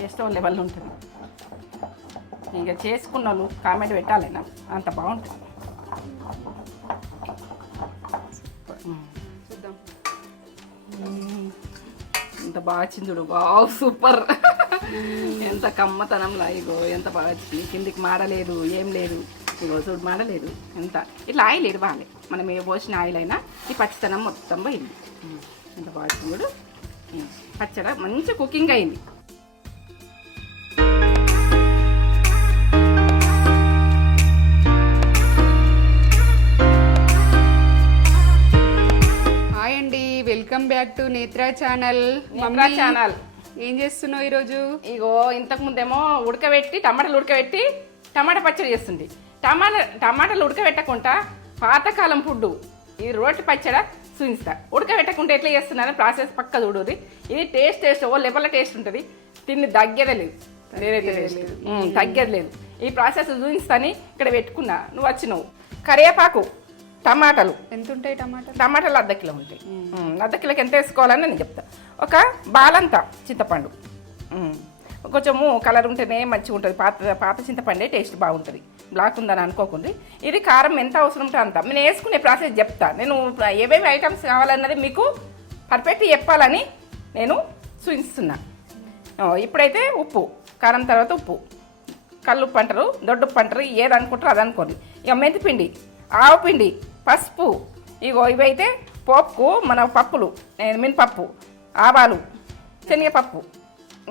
Taste level ఉంటుంది. ఇక చేసుకున్న వాళ్ళు కామెంట్ పెట్టాలేనా అంత బాగుంటుంది. చూద్దాం ఎంత బాగా చిందుడు వావ్ సూపర్. ఎంత కమ్మతనంలా ఇగో. ఎంత బాగా వచ్చింది. కిందికి మాడలేదు ఏం లేదు. ఇగో చూడు మాడలేదు. ఎంత. ఇట్లా ఆయిల్ బాగాలే. మనం ఏ పోసిన ఆయిల్ అయినా ఈ పచ్చితనం మొత్తం పోయింది. ఎంత బాగా వచ్చింది చూడు. మ్మ్. పచ్చడ మంచి కుకింగ్ అయింది. Back to Netra channel. Netra channel. ఏం చేస్తున్నావు ఈరోజు? ఇగో ఇంతకు ముందేమో ఉడకబెట్టి టమాటాలు ఉడకబెట్టి టమాటా పచ్చడి చేస్తుంది. టమాటా టమాటాలు ఉడకబెట్టకుండా పాతకాలం ఫుడ్ ఈ రోటి పచ్చడ చూపిస్తా. ఉడకబెట్టకుండా ఎట్లా చేస్తున్నారని ప్రాసెస్ పక్క చూడుది ఇది టేస్ట్ టేస్ట్ ఓ లెవెల్ టేస్ట్ ఉంటుంది. తిని తగ్గేదే లేదు. టేస్ట్ ఉమ్, తగ్గేది లేదు. ఈ ప్రాసెస్ చూపిస్తాని ఇక్కడ పెట్టుకున్నా. నువ్వు వచ్చినావు. కరివేపాకు. టమాటాలు. ఎంత ఉంటాయి టమాటాలు? టమాటాలు అర్ధ కిలో ఉంటాయి. అర్ధ కిలోకి ఎంత వేసుకోవాలని నేను చెప్తా. ఒక బాలంత చింతపండు. కొంచెము కలర్ ఉంటేనే మంచిగా ఉంటుంది. పాత పాత చింతపండే టేస్ట్ బాగుంటుంది. బ్లాక్ ఉందని అనుకోకుండా. ఇది కారం ఎంత అవసరం ఉంటే అంత. నేను వేసుకునే ప్రాసెస్ చెప్తా. నేను ఏమేమి ఐటమ్స్ కావాలన్నది మీకు పర్ఫెక్ట్ చెప్పాలని నేను చూపిస్తున్నా ఇప్పుడైతే ఉప్పు. కారం తర్వాత ఉప్పు. కళ్ళు పంటరు దొడ్డు పంటరు ఏది అనుకుంటారో అది అనుకోండి. ఇక మెంతిపిండి ఆవు పిండి పసుపు. ఇగో ఇవైతే పోపుకు మన పప్పులు. నేను మినపప్పు ఆవాలు శనగపప్పు.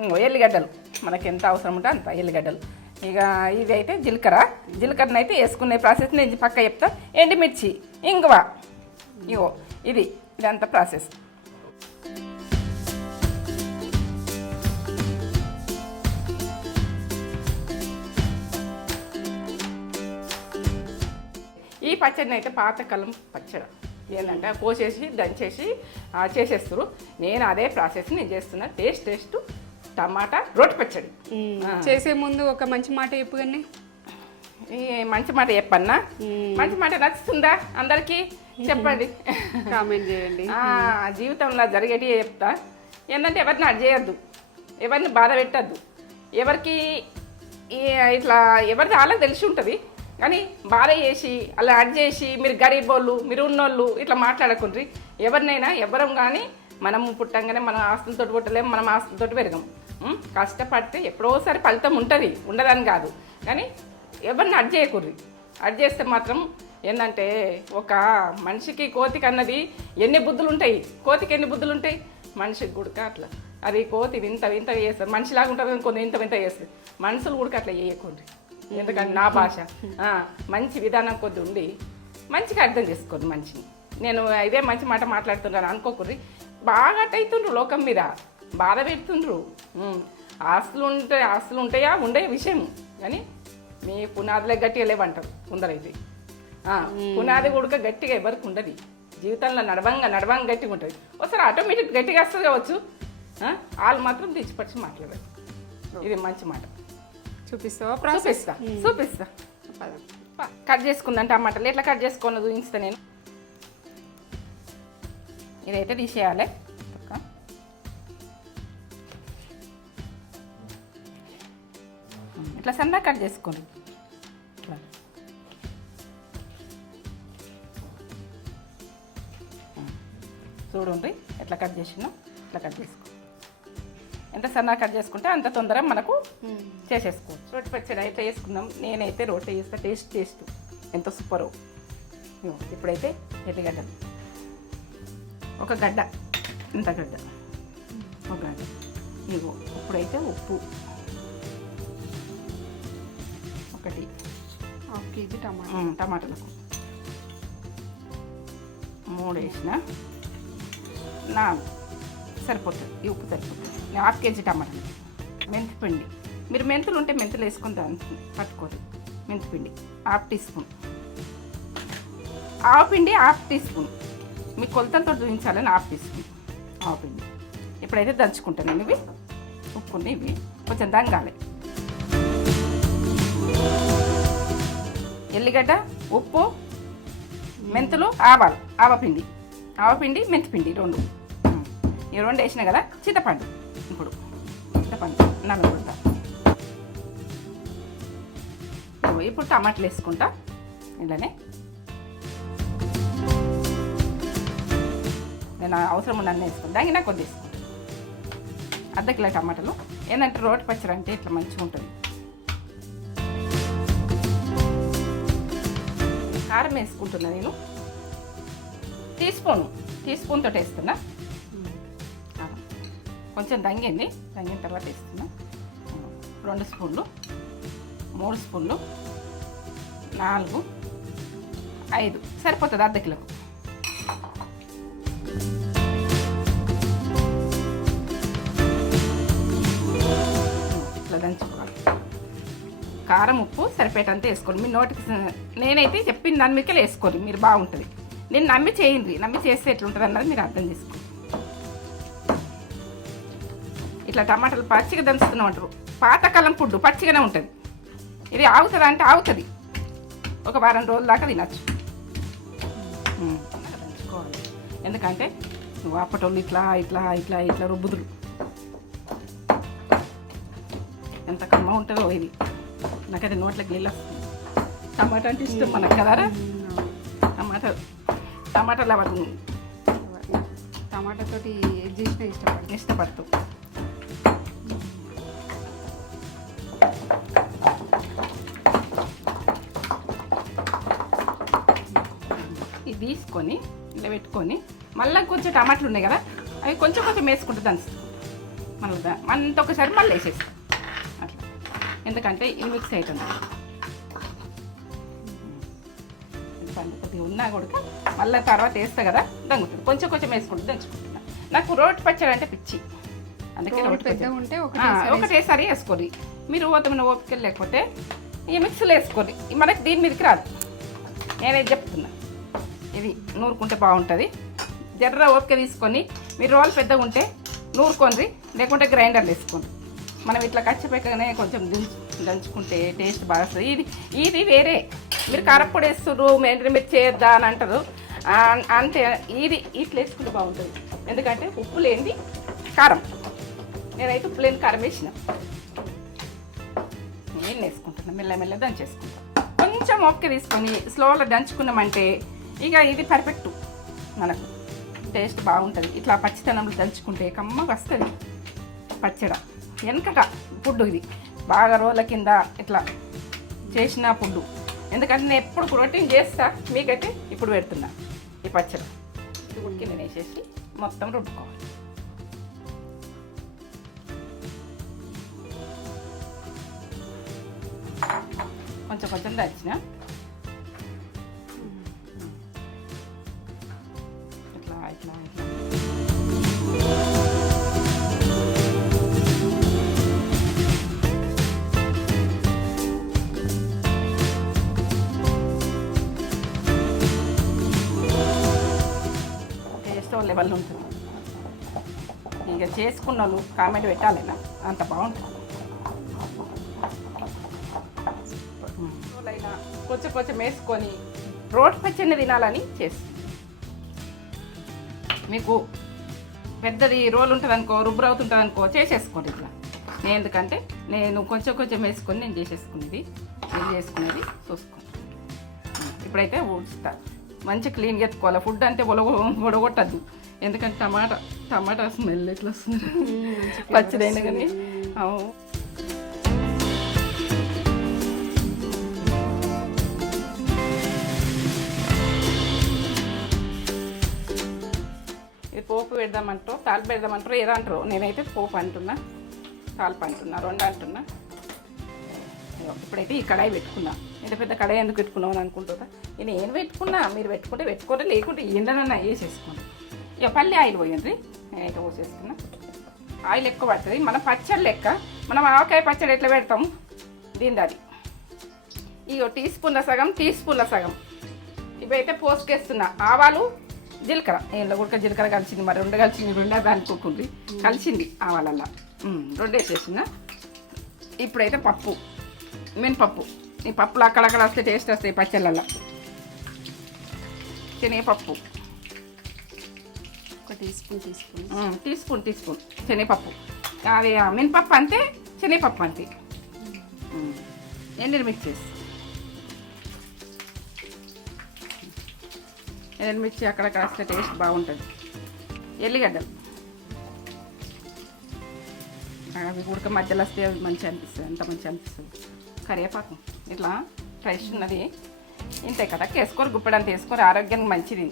ఇంకో ఎల్లిగడ్డలు. మనకి ఎంత అవసరం ఉంటే అంత ఎల్లిగడ్డలు. ఇక ఇవి అయితే జీలకర్ర. జీలకర్రను అయితే వేసుకునే ప్రాసెస్ నేను పక్క చెప్తా. ఎండుమిర్చి ఇంగువ. ఇగో ఇది ఇదంతా ప్రాసెస్. పచ్చడిని అయితే పాతకాలం పచ్చడి. ఏంటంటే కోసేసి దంచేసి చేసేస్తారు. నేను అదే ప్రాసెస్ నేను చేస్తున్నా. టేస్ట్ టేస్ట్ టమాటా రోటి పచ్చడి. చేసే ముందు ఒక మంచి మాట చెప్పు కానీ మంచి మాట చెప్పన్నా? మంచి మాట నచ్చుతుందా అందరికీ? చెప్పండి. కామెంట్ చేయండి. జీవితంలో జరిగేటి చెప్తా. ఏంటంటే ఎవరిని అడ్ చేయొద్దు. ఎవరిని బాధ పెట్టద్దు. ఎవరికి ఇట్లా ఎవరిది వాళ్ళకి తెలిసి ఉంటుంది. కానీ బాధ చేసి అలా అడ్ చేసి మీరు గరీబోళ్ళు మీరు ఉన్నోళ్ళు ఇట్లా మాట్లాడకుండ్రి ఎవరినైనా ఎవరం కానీ మనం పుట్టంగానే మనం ఆస్తులతో పుట్టలేం మనం ఆస్తులతో పెరగం. కష్టపడితే ఎప్పుడోసారి ఫలితం ఉంటుంది ఉండదని కాదు. కానీ ఎవరిని అడ్ చేయకూడదు అడ్ చేస్తే మాత్రం ఏంటంటే ఒక మనిషికి కోతికి అన్నది ఎన్ని బుద్ధులు ఉంటాయి కోతికి ఎన్ని బుద్ధులు ఉంటాయి మనిషికి గుడక అట్లా. అది కోతి వింత వింత చేస్తారు మనిషిలాగా ఉంటుంది కొన్ని వింత వింత చేస్తుంది. మనుషులు కూడా అట్లా చేయకూడదు ఎందుకంటే నా భాష. మంచి విధానం కొద్ది ఉండి మంచిగా అర్థం చేసుకోండి మనిషిని. నేను ఇదే మంచి మాట మాట్లాడుతున్నాను అనుకోకూడదు బాగా అట్ అవుతుండ్రు లోకం మీద. బాధ పెడుతుండ్రు. ఆస్తులు ఉంటే ఆస్తులు ఉంటాయా? ఉండే విషయం. కానీ మీ పునాదులే గట్టిగా లేవంటారు కొందరైతే. పునాది కూడా గట్టిగా ఎవరికి ఉండదు. జీవితంలో నడవంగా నడవంగా గట్టిగా ఉంటుంది. ఒకసారి ఆటోమేటిక్ గట్టిగా వస్తుంది కావచ్చు. వాళ్ళు మాత్రం తెచ్చిపరిచి మాట్లాడారు. ఇది మంచి మాట. చూపిస్తావా? ప్రాసెస్ చూపిస్తా. చూపిస్తా. కట్ చేసుకుందాం టమాటాలు ఎట్లా కట్ చేసుకోవాలో చూపిస్తా నేను. ఇదైతే తీసేయాలి. ఇట్లా సన్నగా కట్ చేసుకోండి. చూడండి ఎట్లా కట్ చేసినా ఇట్లా కట్ చేసుకో ఎంత సన్నగా కట్ చేసుకుంటే అంత తొందరగా మనకు చేసేసుకోవచ్చు. రొట్టె పచ్చడి అయితే వేసుకుందాం. నేనైతే రొట్టె చేస్తా టేస్ట్ టేస్ట్ ఎంత సూపరు. ఇగో, ఇప్పుడైతే ఎల్లిగడ్డలు ఒక గడ్డ. ఇంత గడ్డ. ఒక గడ్డ. ఇగో ఇప్పుడైతే ఉప్పు. ఒకటి. హాఫ్ కేజీ టమాటా. ఉమ్, టమాటాలకు. మూడు వేసిన. నాలుగు. సరిపోతుంది. ఈ ఉప్పు సరిపోతుంది. హాఫ్ కేజీ టమాటా మెంతి పిండి మీరు మెంతులు ఉంటే మెంతులు వేసుకుని దాన్ని పట్టుకోరు మెంతి పిండి హాఫ్ టీ స్పూన్. ఆవు పిండి హాఫ్ టీ స్పూన్. మీ కొలతలతో చూపించాలని హాఫ్ టీ స్పూన్. ఆవు పిండి. ఇప్పుడైతే దంచుకుంటాను నేను ఇవి ఉప్పుని ఇవి కొంచెం దంగాలి. ఎల్లిగడ్డ ఉప్పు మెంతులు ఆవాలు. ఆవపిండి. ఆవపిండి మెంతిపిండి రెండు. ఈ రెండు వేసిన కదా చింతపండు. ఇప్పుడు చెప్పండి నన్ను ఇదిగో ఇప్పుడు టమాటాలు వేసుకుంటా. ఇలానే. నేను అవసరం ఉన్న అన్నీ వేసుకుంటా. దానికి కొద్ది వేసుకుంటా అర్ధ కిలో టమాటాలు. ఏంటంటే రోటి పచ్చడి అంటే ఇట్లా మంచిగా ఉంటుంది. కారం వేసుకుంటున్నా నేను. Tea spoon. టీ స్పూన్తో వేస్తున్నా. కొంచెం దంగింది దంగిన తర్వాత వేస్తున్నా. రెండు స్పూన్లు మూడు స్పూన్లు నాలుగు ఐదు. సరిపోతుంది అర్ధ కిలోకు. ఇట్లా దంచుకోవాలి. కారం ఉప్పు సరిపోయేటంత వేసుకోండి. మీ నోటికి నేనైతే చెప్పిన దాని మీదకే వేసుకోండి. మీరు బాగుంటుంది. నేను నమ్మి చేయండి. నమ్మి చేస్తే ఎట్లుంటుంది అన్నది మీరు అర్థం చేసుకోండి. ఇట్లా టమాటాలు పచ్చిగా దంచుతున్నాం అంటారు పాతకాలం ఫుడ్ పచ్చిగానే ఉంటుంది. ఇది ఆగుతుంది అంటే ఆగుతుంది. ఒక వారం రోజుల దాకా తినచ్చు. దంచుకోవాలి. ఎందుకంటే నువ్వు అప్పటోళ్ళు ఇట్లా ఇట్లా ఇట్లా ఇట్లా రుబ్బుదురు. ఎంత కమ్మ ఉంటుందో ఇది. నాకైతే నోట్లోకి నీళ్ళు వస్తుంది టమాటా అంటే ఇష్టం మనకు కదరా టమాటా టమాటాలు అవన్నీ టమాటా తోటి ఏది చేసినా ఇష్టపడతాను ఇష్టపడుతూ తీసుకొని ఇలా పెట్టుకొని మళ్ళీ కొంచెం టమాటాలు ఉన్నాయి కదా అవి కొంచెం కొంచెం వేసుకుంటే దంచుతాం మళ్ళీ అంత ఒకసారి మళ్ళీ వేసేస్తాం అట్లా. ఎందుకంటే ఇది మిక్స్ అవుతుంది. కొద్దిగా ఉన్నా కూడా మళ్ళీ తర్వాత వేస్తా కదా దంగుతుంది. కొంచెం కొంచెం వేసుకుంటూ దంచుకుంటున్నా. నాకు రోటి పచ్చడి అంటే పిచ్చి. అందుకే రోటి పెద్ద ఉంటే ఒకటేసారి వేసుకోరి మీరు ఓతమైన ఓపిక లేకపోతే ఈ మిక్సీలో వేసుకోరి మనకి దీని మీదకి రాదు. నేనే చెప్తున్నా. ఇది నూరుకుంటే బాగుంటుంది. జర్ర ఓపిక తీసుకొని మీరు రోల్ పెద్దగా ఉంటే నూరుకోండి లేకుంటే గ్రైండర్లు వేసుకోండి. మనం ఇట్లా కచ్చిపెక్కగానే కొంచెం దించు దంచుకుంటే టేస్ట్ బాగా వస్తుంది. ఇది ఇది వేరే. మీరు కారప్పొడి వేస్తుర్రు మెండ్రి మీరు చేద్దా అని అంటారు. అంతే. ఇది ఇట్లా వేసుకుంటే బాగుంటుంది. ఎందుకంటే ఉప్పు లేనిది కారం. నేనైతే ఉప్పు లేని కారం వేసిన. నేను వేసుకుంటున్నాను మెల్లమెల్ల దంచేసుకుంటాను కొంచెం ఓపిక తీసుకొని స్లోలో దంచుకున్నామంటే ఇక ఇది పర్ఫెక్ట్ మనకు టేస్ట్ బాగుంటుంది. ఇట్లా పచ్చితనంలో దంచుకుంటే కమ్మగా వస్తుంది. పచ్చడ. వెనకట ఫుడ్ ఇది. బాగా రోజుల కింద ఇట్లా చేసిన ఫుడ్. ఎందుకంటే నేను ఎప్పుడు ప్రోటీన్ చేస్తా మీకైతే ఇప్పుడు పెడుతున్నా ఈ పచ్చడి. ఉడికి నేను వేసేసి మొత్తం రుబ్బుకోవాలి. కొంచెం కొంచెం దంచిన. లెవెల్ ఉంటుంది. ఇక చేసుకున్న వాళ్ళు కామెంట్ పెట్టాలేనా అంత బాగుంటుంది. రోజులైనా కొంచెం కొంచెం వేసుకొని రోడ్ పచ్చడి తినాలని చేస్తుంది మీకు పెద్దది రోల్ ఉంటుంది అనుకో రుబ్బురు అవుతుంటుంది అనుకో చేసేసుకోండి ఇట్లా. నేను ఎందుకంటే నేను కొంచెం కొంచెం వేసుకొని నేను చేసేసుకునేది నేను చేసుకునేది చూసుకోండి ఇప్పుడైతే ఊడ్చుతా మంచి క్లీన్గా ఎత్తుకోవాలి ఫుడ్ అంటే ఒలగ ఒడగొట్టద్దు ఎందుకంటే టమాటా టమాటా స్మెల్ ఎట్లా వస్తుంది. పచ్చదైనా కానీ. అవు. ఇది పోపు పెడదామంటారు తాలిపు పెడదామంటారు ఏదో అంటారు. నేనైతే పోపు అంటున్నా. తాలిపు అంటున్నా రెండు అంటున్నా. ఇప్పుడైతే ఈ కడాయి పెట్టుకున్నా. ఇంత పెద్ద కడాయి ఎందుకు పెట్టుకున్నావు అని అనుకుంటుందా ఇక నేను పెట్టుకున్నా? మీరు పెట్టుకుంటే పెట్టుకోండి లేకుంటే ఏంటనన్నా వేసేసుకోండి. ఇక పల్లి ఆయిల్ పోయింది నేనైతే పోసేసుకున్నా. ఆయిల్ ఎక్కువ పడుతుంది. మన పచ్చడి లెక్క. మనం ఆవకాయ పచ్చడి ఎట్లా పెడతాము? దీని అది ఇగో టీ స్పూన్ల సగం టీ స్పూన్ల సగం. ఇవైతే పోసుకేస్తున్నా. ఆవాలు జీలకర్ర. ఏళ్ళ కూడా జీలకర్ర కలిసింది మరి రెండు కలిసింది రెండే అనుకోకుండ్రి కలిసింది ఆవాలల్లా. రెండు వేసేసిన ఇప్పుడైతే పప్పు. మినపప్పు. ఈ పప్పులు అక్కడక్కడ వస్తే టేస్ట్ వస్తాయి పచ్చళ్ళల్లో శనగపప్పు. ఒక టీ స్పూన్ తీసుకుని ఉమ్, టీ స్పూన్ టీ స్పూన్ శనగపప్పు. అది మినపప్పు అంతే శనగపప్పు అంతే. ఎండిన మిర్చేసి ఎండుమిర్చి అక్కడక్కడ వస్తే టేస్ట్ బాగుంటుంది. ఎల్లిగడ్డలు. అవి ఉడక మధ్యలో వస్తే మంచిగా అనిపిస్తుంది ఎంత మంచిగా అనిపిస్తుంది. కరివేపాకు. ఇట్లా ఫ్రెష్ ఉన్నది. ఇంతే కదా వేసుకొని గుప్పడంత వేసుకోరు ఆరోగ్యానికి మంచిది.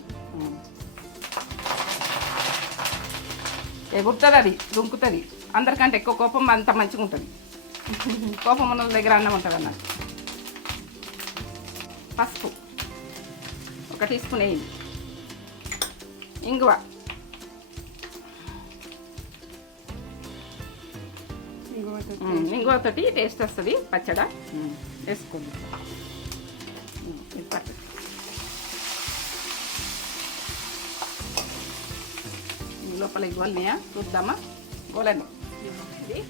ఎగురుతుంది అది దుంకుతుంది అందరికంటే ఎక్కువ కోపం అంత మంచిగా ఉంటుంది. కోపం ఉన్న దగ్గర అన్నం ఉంటుంది అన్నది పసుపు. ఒక టీ స్పూన్ వేయండి. ఇంగువ. ఇంగువతోటి టేస్ట్ వస్తుంది పచ్చడ. వేసుకోండి. లోపల ఇవ్వాలనియా చూద్దామా? గోలని ఇది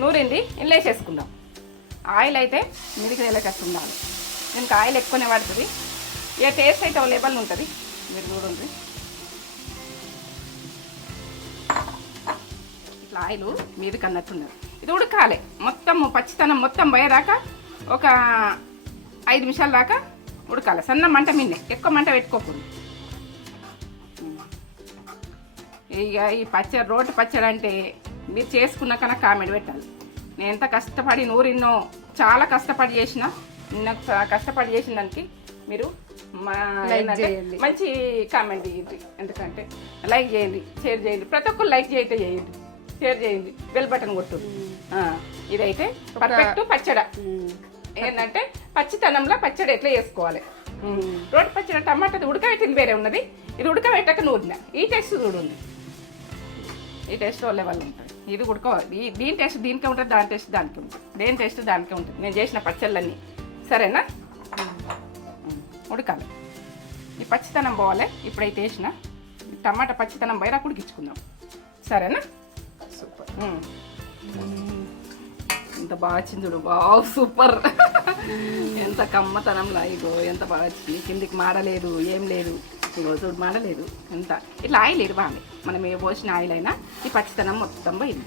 నూరింది ఇంట్లో వేసేసుకుందాం. ఆయిల్ అయితే మిరికి నెలకట్టు ఉండాలి. దీనికి ఆయిల్ ఎక్కువనే పడుతుంది ఇక టేస్ట్ అయితే అవైలబుల్ ఉంటుంది మీరు చూడండి. ఆయిల్ మీదకి అన్నట్టున్నది ఇది ఉడకాలి. మొత్తం పచ్చితనం మొత్తం పోయేదాకా ఒక ఐదు నిమిషాల దాకా ఉడకాలి. సన్న మంట మిన్నే. ఎక్కువ మంట పెట్టుకోకూడదు. ఇక ఈ పచ్చడి రోటి పచ్చడి అంటే మీరు చేసుకున్నాక నాకు కామెంట్ పెట్టాలి. నేను ఎంత కష్టపడి నూరిన్నో చాలా కష్టపడి చేసిన నాకు చా- కష్టపడి చేసిన దానికి మీరు. మంచి కామెంట్ చేయండి. ఎందుకంటే లైక్ చేయండి షేర్ చేయండి. ప్రతి ఒక్కరు లైక్ చేయతే చేయండి. షేర్ చేయండి. బెల్ బటన్ కొట్టు. ఇదైతే పర్ఫెక్ట్ పచ్చడ. ఏంటంటే పచ్చితనంలో పచ్చడి ఎట్లా చేసుకోవాలి? రోడ్డు పచ్చడి టమాటాది ఉడకబెట్టింది వేరే ఉన్నది. ఇది ఉడకబెట్టక నూరిన ఈ టేస్ట్ చూడండి. ఈ టేస్ట్ వాళ్ళే వాళ్ళు ఉంటుంది. ఇది ఉడకోవాలి ఈ దీని టేస్ట్ దీనికే ఉంటుంది దాని టేస్ట్ దానికి ఉంటుంది. దేని టేస్ట్ దానికే ఉంటుంది. నేను చేసిన పచ్చళ్ళన్నీ. సరేనా? ఉడకాలి. ఈ పచ్చితనం పోవాలి. ఇప్పుడైతే వేసిన టమాటా పచ్చితనం పోయి నాకు ఉడికించుకుందాం సరేనా? సూపర్. ఎంత బాగా వచ్చింది చూడు. బావు సూపర్. ఎంత కమ్మతనంలా ఇగో ఎంత బాగా వచ్చింది. కిందికి మాడలేదు ఏం లేదు. ఇగో చూడు మాడలేదు. ఎంత? ఇట్లా ఆయిల్ లేదు బాగా మనం ఏ పోసిన ఆయిల్ అయినా ఈ పచ్చితనం మొత్తం పోయింది.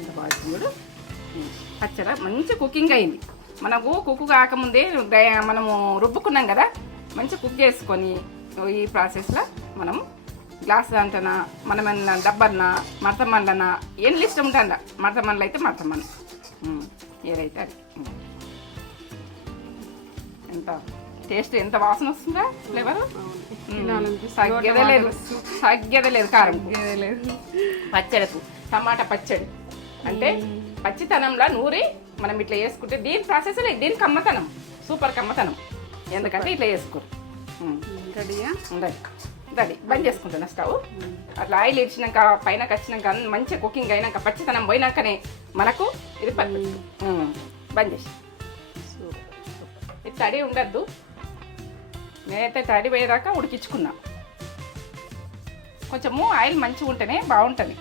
ఎంత బాగా వచ్చింది చూడు. పచ్చడ మంచి కుకింగ్ అయింది. మనకు కుక్ కాకముందే మనము రుబ్బుకున్నాం కదా. మంచి కుక్ చేసుకొని ఈ ప్రాసెస్లో మనం గ్లాస్ దాంట్లోనా మనమన్నా డబ్బన్నా మడతమన్లనా ఏం లిస్ట్ ఉంటాండ మడతమన్లు అయితే మడతమన్ ఏదైతే అది. ఎంత? టేస్ట్ ఎంత వాసన వస్తుందా? ఫ్లేవర్? తగ్గేదే లేదు. తగ్గేదే లేదు కారం. పచ్చడికు టమాటా పచ్చడి. అంటే పచ్చితనంలో నూరి మనం ఇట్లా చేసుకుంటే దీని ప్రాసెస్ దీని కమ్మతనం. సూపర్ కమ్మతనం. ఎందుకంటే ఇట్లా చేసుకోరు. ఉమ్. ఉండాలి బంద్ చేసుకుంటున్నా స్టవ్. అట్లా ఆయిల్ ఇచ్చినాక పైనకి వచ్చినాక మంచిగా కుకింగ్ అయినాక పచ్చితనం పోయినాకనే మనకు ఇది బంద్ చేసి. ఇది తడి ఉండద్దు. నేనైతే తడి పోయేదాకా ఉడికించుకున్నా. కొంచెము ఆయిల్ మంచిగా ఉంటేనే బాగుంటుంది.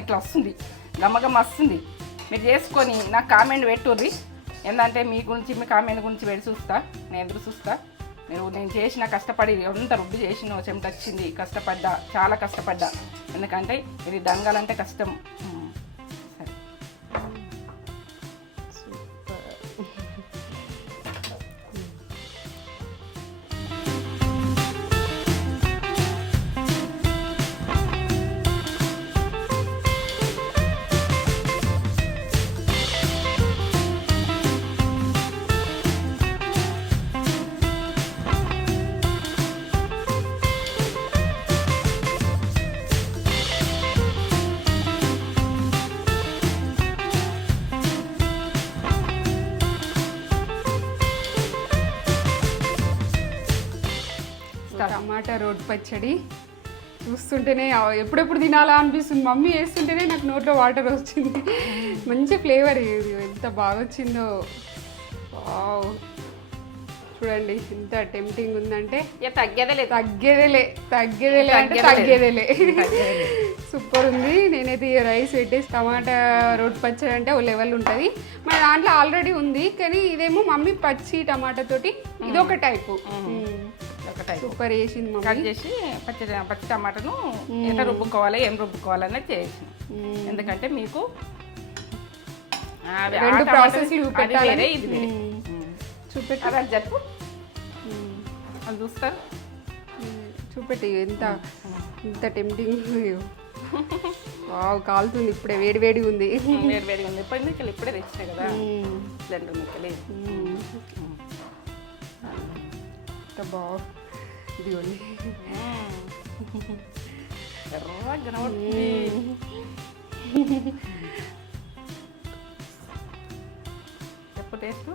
ఇట్లా వస్తుంది. గమ్మగమ్మ వస్తుంది. మీరు చేసుకొని నాకు కామెంట్ పెట్టుర్రి. ఏంటంటే మీ గురించి మీ కామెంట్ గురించి పెట్టి చూస్తా. నేను ఎదురు చూస్తా? మీరు నేను చేసిన కష్టపడి ఎంత రుబ్బి చేసిన చెమట వచ్చింది. కష్టపడ్డా చాలా కష్టపడ్డా. ఎందుకంటే ఇది దంగాలంటే కష్టం. టమాటా రోడ్ పచ్చడి. చూస్తుంటేనే ఎప్పుడెప్పుడు తినాలా అనిపిస్తుంది. మమ్మీ వేస్తుంటేనే నాకు నోట్లో వాటర్ వచ్చింది. మంచి ఫ్లేవర్ ఇది. ఎంత బాగా వచ్చిందో. చూడండి ఎంత టెంప్టింగ్ ఉందంటే. ఇక తగ్గేదే లేదు. తగ్గేదేలే తగ్గేదేలే అంటే తగ్గేదేలే. తగ్గేదేలే సూపర్ ఉంది. నేనైతే రైస్ పెట్టేసి టమాటా రోటి పచ్చడి అంటే ఓ లెవెల్ ఉంటుంది. మన దాంట్లో ఆల్రెడీ ఉంది. కానీ ఇదేమో మమ్మీ పచ్చి టమాటా తోటి ఇదొక టైపు. ఒకటి. సూపర్ వేసింది కట్ చేసి పచ్చి పచ్చి టమాటాను ఎట్లా రుబ్బుకోవాలి ఏం రుబ్బుకోవాలనేది చేసిన మ్మ్. ఎందుకంటే మీకు రెండు టమాటాలు- ప్రాసెస్లు అది పెట్టాలని. వేరే ఇది వేరే. మ్మ్. మ్మ్. చూపెట్టు. అది అది జరుపు. అది చూస్తారు. చూపెట్టు ఎంత ఎంత టెంప్టింగ్ వావ్ కాలుతుంది ఇప్పుడే వేడి వేడిగా ఉంది. వేడి వేడిగా ఉంది. ఇప్పుడు మీకు ఇప్పుడే తెచ్చినా కదా. సిలిండర్ మీకు మ్మ్. ఎంత బాగా ఇదిగోండి ఎర్రగా కనబడుతుంది చెప్పు టేస్ట్.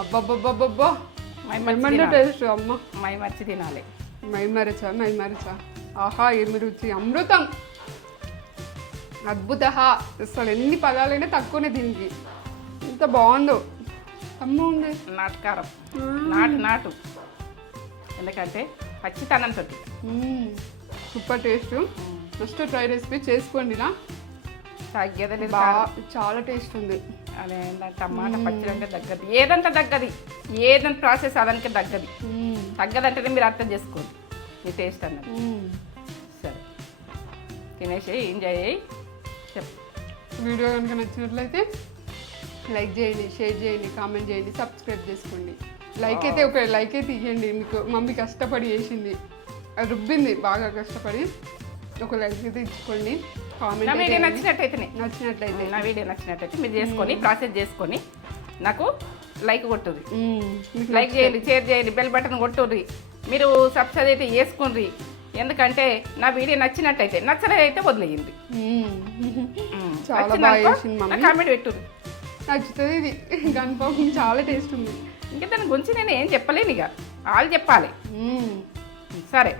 అబ్బబ్బబ్బబ్బబ్బా మై ఏమన్నా మర్చి టేస్ట్ అమ్మ మై మర్చి తినాలి మైమరచ మైమరచ ఆహా ఏమి రుచి అమృతం అద్భుత అసలు ఎన్ని పదాలైనా తక్కువనే దీనికి ఎంత బాగుందో అమ్మ ఉంది నాటుకారం. నాటు నాటు. ఎందుకంటే పచ్చితనంతో. Super taste. First try recipe చేసుకోండి ఇలా తగ్గేది బాగా చాలా టేస్ట్ ఉంది. అదే టమాటా పచ్చడి అంటే తగ్గది. ఏదంటే తగ్గది. ఏదంటే ప్రాసెస్ అదానికి తగ్గది. తగ్గదంటేనే మీరు అర్థం చేసుకోండి. మీ టేస్ట్ అన్నది. సరే. తినేసి ఎంజాయ్ చేయి. చెప్పు. వీడియో కనుక నచ్చినట్లయితే లైక్ చేయండి షేర్ చేయండి కామెంట్ చేయండి సబ్స్క్రైబ్ చేసుకోండి. లైక్ అయితే ఒక లైక్ అయితే ఇవ్వండి మీకు మమ్మీ కష్టపడి చేసింది. అది రుబ్బింది బాగా కష్టపడి. ఒక లైక్ అయితే ఇచ్చుకోండి. నా కామెంట్ వీడియో నచ్చినట్టయితేనే. నచ్చినట్లయితే. నా వీడియో నచ్చినట్టయితే మీరు చేసుకొని ప్రాసెస్ చేసుకొని నాకు లైక్ కొట్టుర్రి. లైక్ చేయండి షేర్ చేయండి బెల్ బటన్ కొట్టుర్రి. మీరు సబ్స్క్రైబ్ అయితే చేసుకుర్రి. ఎందుకంటే నా వీడియో నచ్చినట్టయితే నచ్చలేదైతే వదిలేయండి. కామెంట్ పెట్టుర్రి నచ్చుతుంది ఇది. గన్పాపం చాలా టేస్ట్ ఉంది. ఇంకా దాని గురించి నేను ఏం చెప్పలేను ఇక. వాళ్ళు చెప్పాలి. సరే.